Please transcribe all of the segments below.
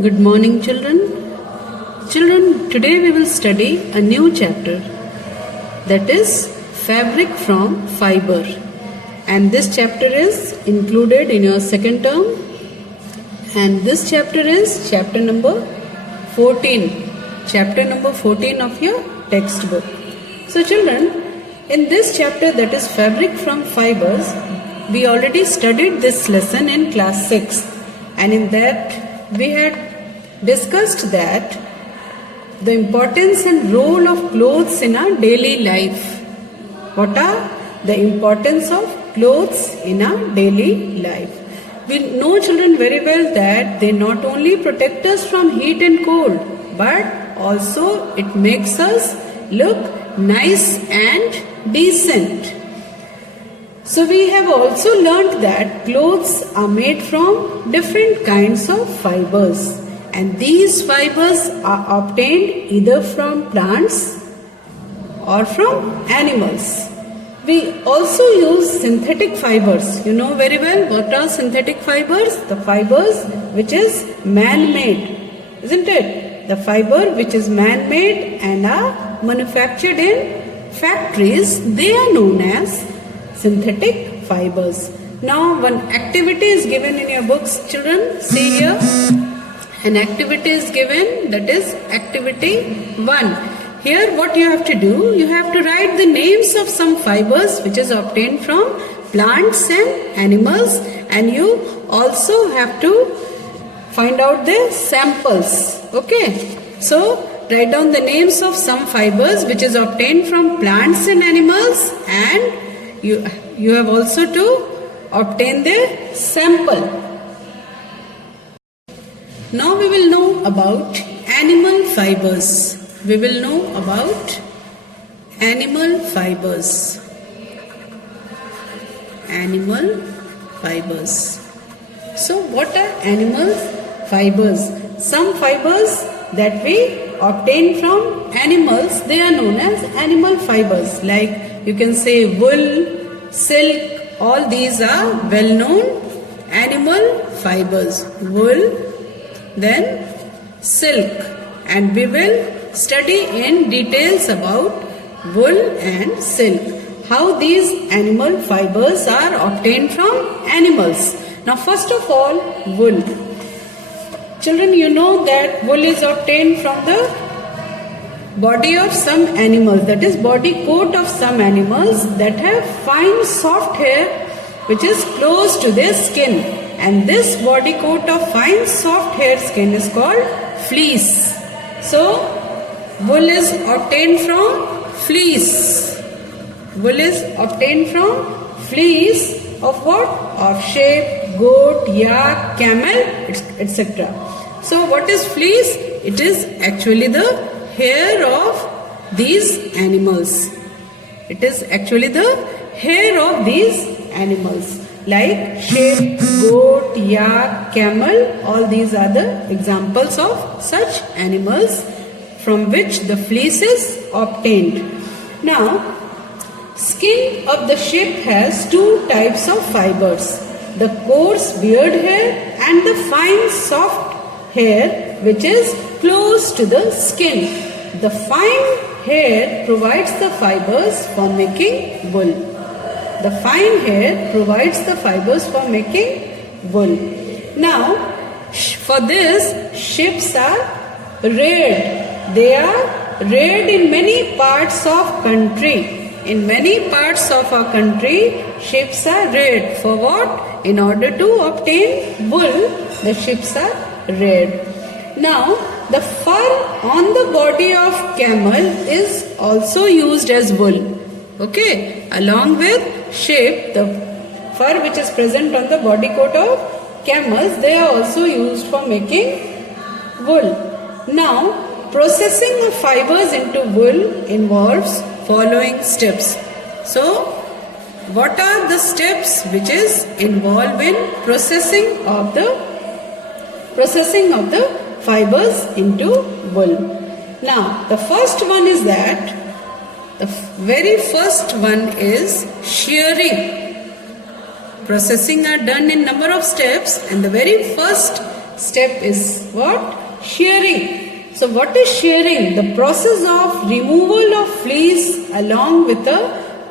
Good morning, children. Children, today we will study a new chapter, that is fabric from fiber. And this chapter is included in your second term. And this chapter is chapter number 14. Chapter number 14 of your textbook. So children, in this chapter, that is fabric from fibers, we already studied this lesson in class 6. And in that we had discussed that the importance and role of clothes in our daily life. What are the importance of clothes in our daily life? We know, children, very well that they not only protect us from heat and cold, but also it makes us look nice and decent. So we have also learnt that clothes are made from different kinds of fibers, and these fibers are obtained either from plants or from animals. We also use synthetic fibers. You know very well what are synthetic fibers? The fibers which is man-made, isn't it? The fiber which is man-made and are manufactured in factories, they are known as synthetic fibers. Now one activity is given in your books, children. See here, an activity is given, that is activity 1. Here what you have to do, you have to write the names of some fibers which is obtained from plants and animals, and you also have to find out the samples. Okay, so write down the names of some fibers which is obtained from plants and animals, and you have also to obtain the sample. Now we will know about animal fibers. We will know about animal fibers. Animal fibers. So what are animal fibers? Some fibers that we obtain from animals, they are known as animal fibers. Like you can say wool, silk, all these are well known animal fibers. Wool, then silk, and we will study in details about wool and silk, how these animal fibers are obtained from animals. Now first of all, wool. Children, you know that wool is obtained from the body of some animals, that is body coat of some animals that have fine soft hair which is close to their skin, and this body coat of fine soft hair skin is called fleece. So wool is obtained from fleece. Wool is obtained from fleece of what? Of sheep, goat, yak, camel, etc. So what is fleece? It is actually the hair of these animals. It is actually the hair of these animals. Like sheep, goat, yak, camel, all these are the examples of such animals from which the fleece is obtained. Now, skin of the sheep has two types of fibers, the coarse beard hair and the fine soft hair which is close to the skin. The fine hair provides the fibers for making wool. The fine hair provides the fibers for making wool. Now, for this, sheep are reared. They are reared in many parts of country. In many parts of our country, sheep are reared. For what? In order to obtain wool, the sheep are reared. Now, the fur on the body of camel is also used as wool. Okay, along with sheep, the fur which is present on the body coat of camels, they are also used for making wool. Now, processing of fibers into wool involves following steps. So, what are the steps which is involved in processing of the fibers into wool? Now, the first one is that the very first one is shearing. Processing are done in number of steps, and the very first step is what? Shearing. So what is shearing? The process of removal of fleece along with a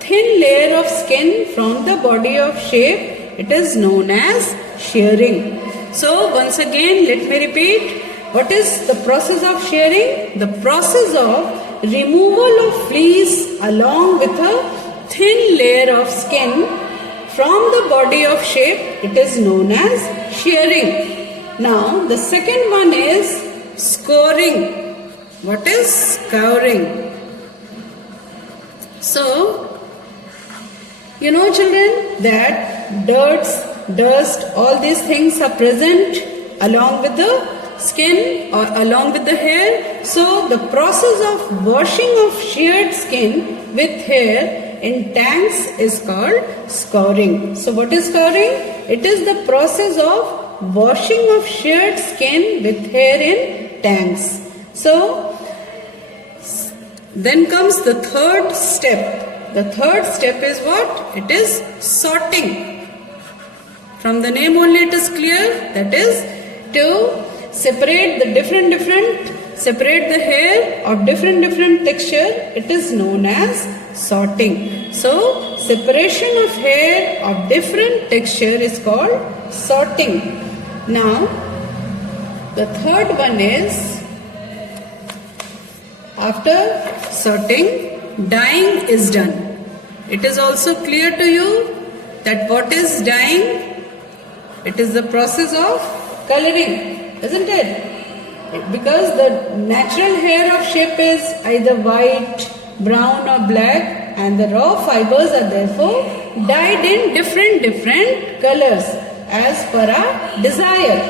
thin layer of skin from the body of sheep. It is known as shearing. So once again, let me repeat. What is the process of shearing? The process of removal of fleece along with a thin layer of skin from the body of sheep. It is known as shearing. Now the second one is scouring. What is scouring? So, you know children that dust, all these things are present along with the skin or along with the hair. So the process of washing of sheared skin with hair in tanks is called scouring. So what is scouring? It is the process of washing of sheared skin with hair in tanks. So then comes the third step. The third step is what? It is sorting. From the name only it is clear, that is to separate separate the hair of different texture. It is known as sorting. So separation of hair of different texture is called sorting. Now the third one is, after sorting, dyeing is done. It is also clear to you that what is dyeing? It is the process of coloring, isn't it? Because the natural hair of sheep is either white, brown or black, and the raw fibers are therefore dyed in different colors as per our desire.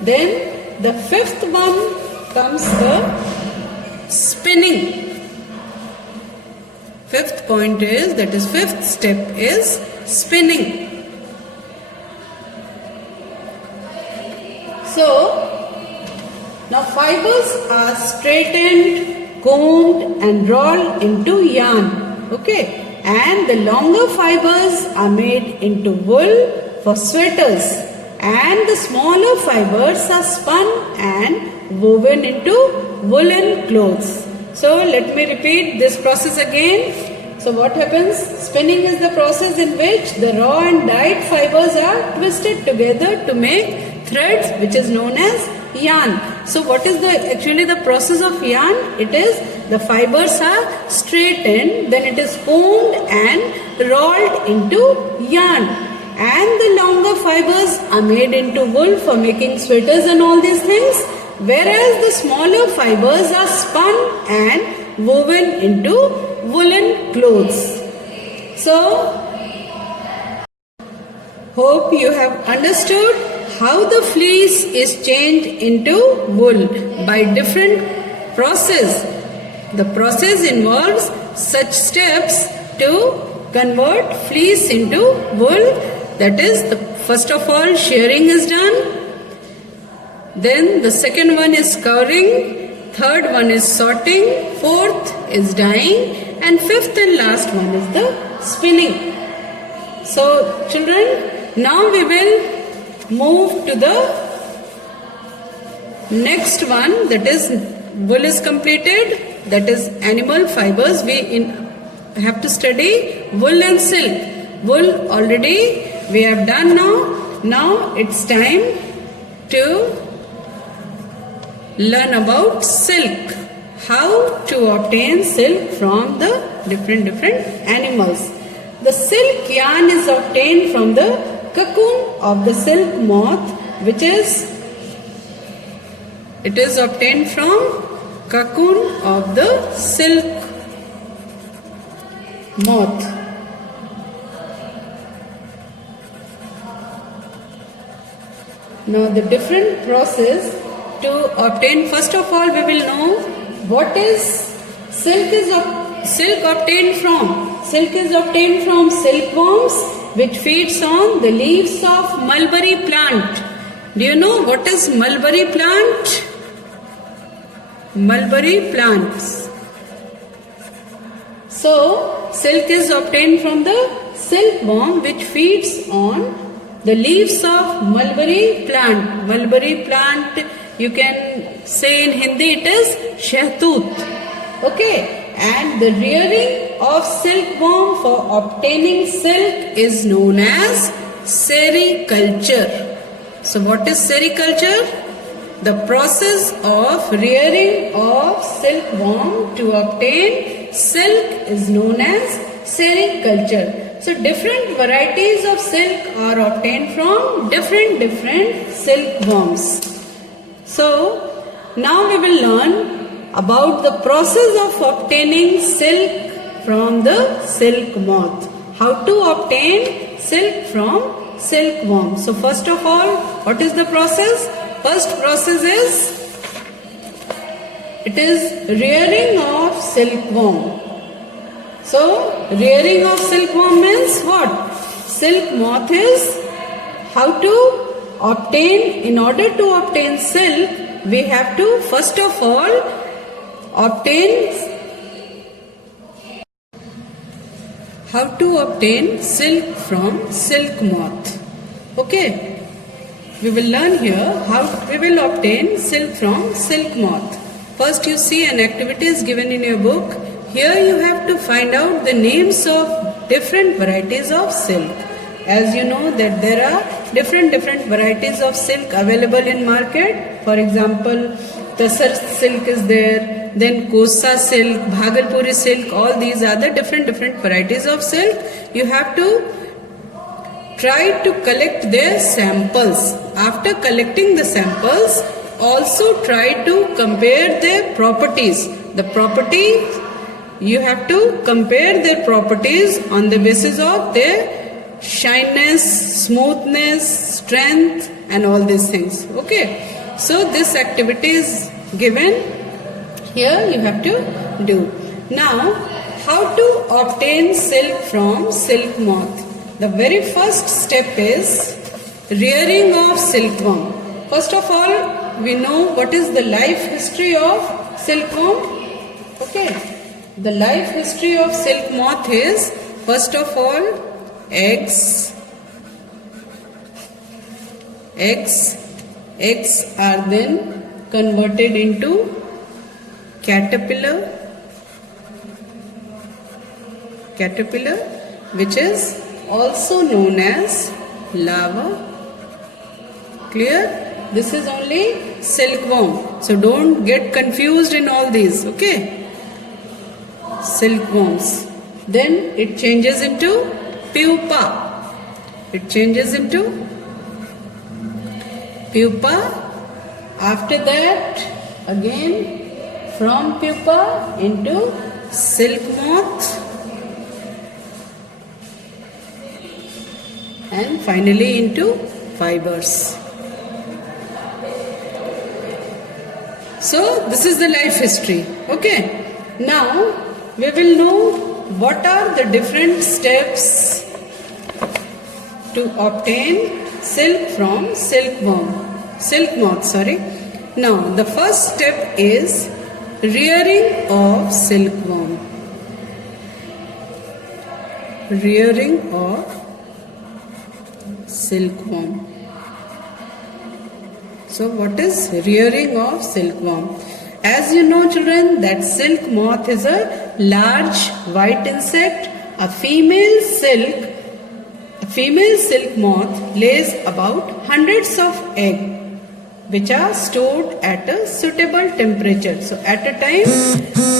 Then the fifth one comes the spinning. Fifth point is, that is fifth step is spinning. So now fibers are straightened, combed and rolled into yarn. Okay. And the longer fibers are made into wool for sweaters. And the smaller fibers are spun and woven into woolen clothes. So let me repeat this process again. So what happens? Spinning is the process in which the raw and dyed fibers are twisted together to make threads, which is known as yarn. So what is actually the process of yarn? It is the fibers are straightened, then it is combed and rolled into yarn. And the longer fibers are made into wool for making sweaters and all these things, whereas the smaller fibers are spun and woven into woolen clothes. So, hope you have understood how the fleece is changed into wool by different process. The process involves such steps to convert fleece into wool. That is, first of all, shearing is done. Then the second one is scouring. Third one is sorting. Fourth is dyeing. And fifth and last one is the spinning. So, children, now we will move to the next one, that is wool is completed, that is animal fibers. We have to study wool and silk. Wool already we have done now. Now it's time to learn about silk. How to obtain silk from the different animals. The silk yarn is obtained from the cocoon of the silk moth, which is obtained from cocoon of the silk moth. Now the different process to obtain, first of all we will know what is silk obtained from. Silk is obtained from silkworms, which feeds on the leaves of mulberry plant. Do you know what is mulberry plant? Mulberry plants. So, silk is obtained from the silkworm, which feeds on the leaves of mulberry plant. Mulberry plant, you can say in Hindi it is shahtoot. Okay. And the rearing of silkworm for obtaining silk is known as sericulture. So what is sericulture? The process of rearing of silkworm to obtain silk is known as sericulture. So different varieties of silk are obtained from different silkworms. So now we will learn about the process of obtaining silk from the silk moth. How to obtain silk from silkworm. So first of all, what is the process? First process is rearing of silkworm. So rearing of silkworm means what? Silk moth is how to obtain. In order to obtain silk, we have to first of all how to obtain silk from silk moth. Okay, we will learn here how we will obtain silk from silk moth. First, you see an activity is given in your book. Here you have to find out the names of different varieties of silk. As you know that there are different varieties of silk available in market. For example, Tasar silk is there, then Kosa silk, Bhagalpuri silk, all these are the different varieties of silk. You have to try to collect their samples. After collecting the samples, also try to compare their properties. The property, you have to compare their properties on the basis of their shyness, smoothness, strength and all these things. Okay. So this activity is given here, you have to do. Now, how to obtain silk from silk moth? The very first step is rearing of silkworm. First of all, we know what is the life history of silkworm. Okay. The life history of silk moth is, first of all, eggs are then converted into caterpillar, which is also known as larva. Clear? This is only silkworm. So don't get confused in all these. Okay? Silkworms. Then it changes into pupa. After that, again from pupa into silk moth, and finally into fibers. So this is the life history. Okay. Now we will know what are the different steps to obtain silk from silk moth. Now the first step is rearing of silkworm. So what is rearing of silkworm? As you know, children, that silk moth is a large white insect. A female silk moth lays about hundreds of eggs which are stored at a suitable temperature. So at a time,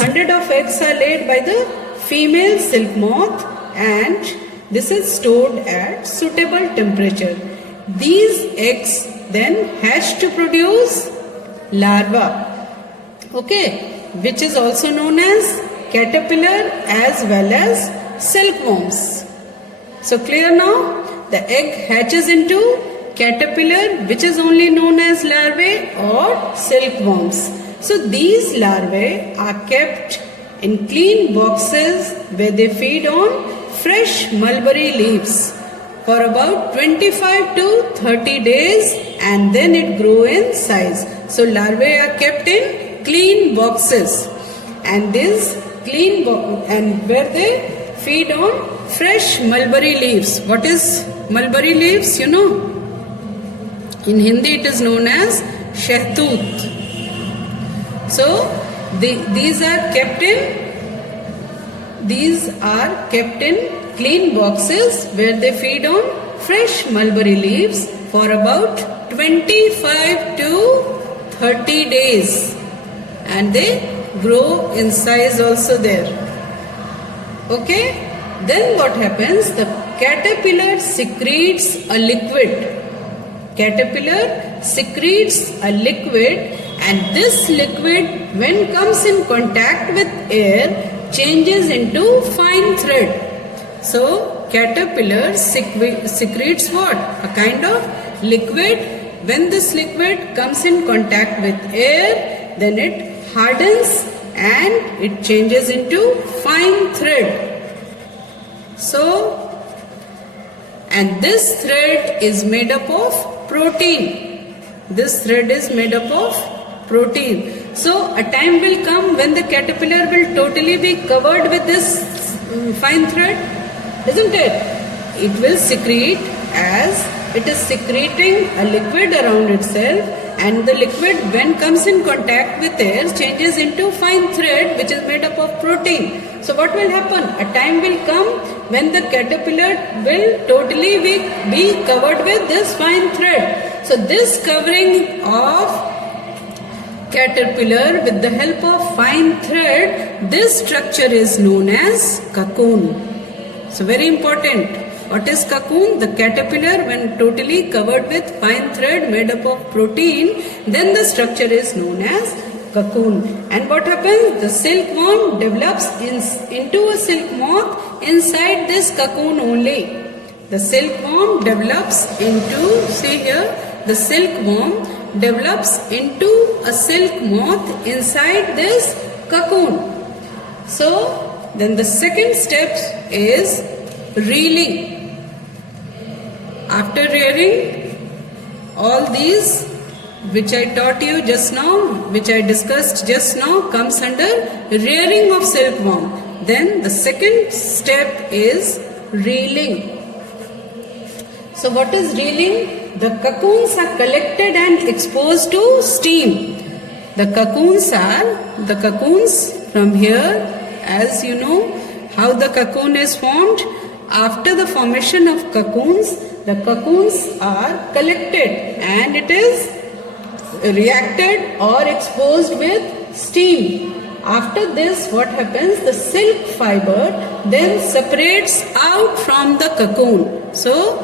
100 of eggs are laid by the female silk moth and this is stored at suitable temperature. These eggs then hatch to produce larva, okay, which is also known as caterpillar as well as silkworms. So clear now? The egg hatches into caterpillar, which is only known as larvae or silkworms. So these larvae are kept in clean boxes where they feed on fresh mulberry leaves for about 25 to 30 days and then it grows in size. So larvae are kept in clean boxes and this clean box and where they feed on fresh mulberry leaves. What is mulberry leaves? You know, in Hindi it is known as shahtoot. So these are kept in clean boxes where they feed on fresh mulberry leaves for about 25 to 30 days, and they grow in size also there. Okay, then what happens? The caterpillar secretes a liquid. Caterpillar secretes a liquid, and this liquid, when comes in contact with air, changes into fine thread. So caterpillar secretes what? A kind of liquid. When this liquid comes in contact with air, then it hardens and it changes into fine thread. So, and this thread is made up of protein. This thread is made up of protein. So a time will come when the caterpillar will totally be covered with this fine thread, isn't it? It will secrete, as it is secreting a liquid around itself, and the liquid, when comes in contact with air, changes into fine thread which is made up of protein. So what will happen? A time will come when the caterpillar will totally be covered with this fine thread. So this covering of caterpillar with the help of fine thread, this structure is known as cocoon. So very important. What is cocoon? The caterpillar, when totally covered with fine thread made up of protein, then the structure is known as cocoon. And what happens? The silkworm develops into a silk moth inside this cocoon only. The silkworm develops into, see here, the silkworm develops into a silk moth inside this cocoon. So then the second step is reeling. After rearing, all these which I taught you just now, which I discussed just now, comes under rearing of silkworm. Then the second step is reeling. So what is reeling? The cocoons are collected and exposed to steam. The cocoons from here, as you know, how the cocoon is formed. After the formation of cocoons, the cocoons are collected and it is reacted or exposed with steam. After this, what happens? The silk fiber then separates out from the cocoon. So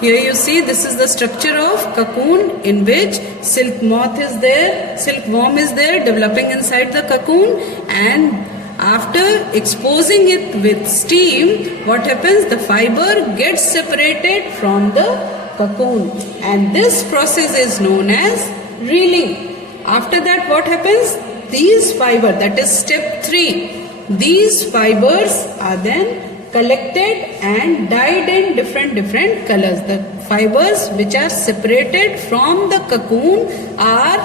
here you see, this is the structure of cocoon in which silk moth is there, silkworm is there developing inside the cocoon, and after exposing it with steam, what happens? The fiber gets separated from the cocoon, and this process is known as reeling. After that, what happens? These fiber, that is step 3, these fibers are then collected and dyed in different colors. The fibers which are separated from the cocoon are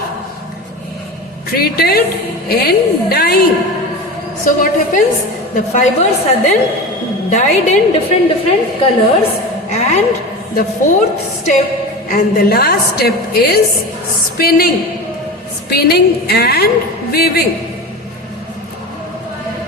treated in dyeing. So what happens? The fibers are then dyed in different colors, and the fourth step and the last step is spinning and weaving.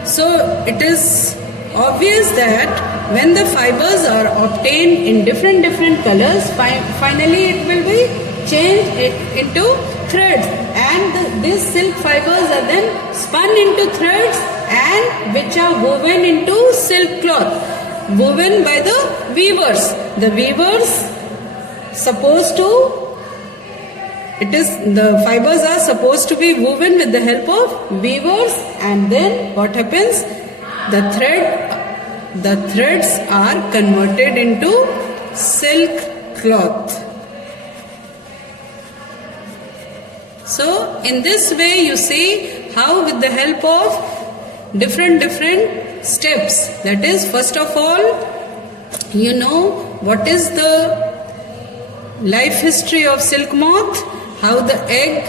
So it is obvious that when the fibers are obtained in different colors, finally it will be changed into threads, and these silk fibers are then spun into threads and which are woven into silk cloth, woven by the weavers. The weavers the fibers are supposed to be woven with the help of weavers, and then what happens? The threads are converted into silk cloth. So in this way you see how with the help of different steps, that is, first of all, you know what is the life history of silk moth, how the egg,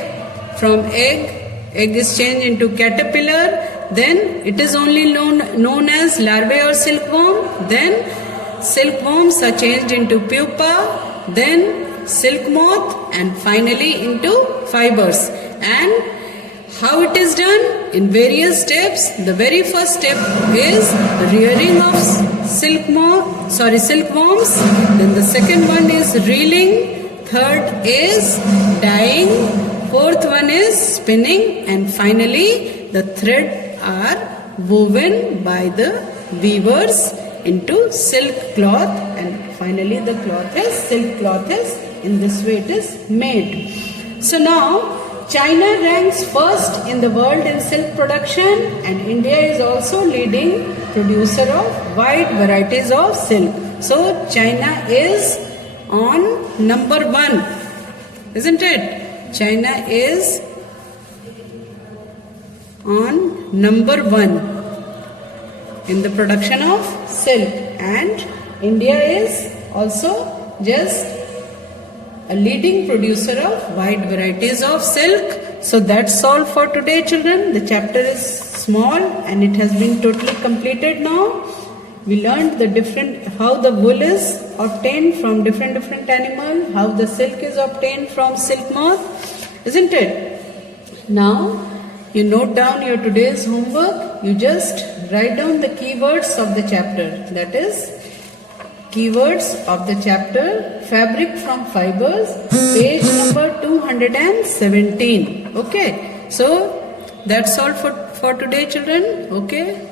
from egg egg is changed into caterpillar, then it is only known as larvae or silkworm, then silkworms are changed into pupa, then silk moth, and finally into fibers. And how it is done? In various steps. The very first step is rearing of silkworms. Then the second one is reeling. Third is dyeing. Fourth one is spinning. And finally the thread are woven by the weavers into silk cloth. And finally the silk cloth is, in this way it is made. So now China ranks first in the world in silk production, and India is also leading producer of wide varieties of silk. So China is on number 1, isn't it? China is on number 1 in the production of silk, and India is also just a leading producer of wide varieties of silk. So that's all for today, children. The chapter is small and it has been totally completed now. We learned how the wool is obtained from different animals, how the silk is obtained from silk moth, isn't it? Now you note down your today's homework. You just write down the keywords of the chapter. That is, keywords of the chapter Fabric from Fibers, page number 217. Okay, so that's all for today, children. Okay.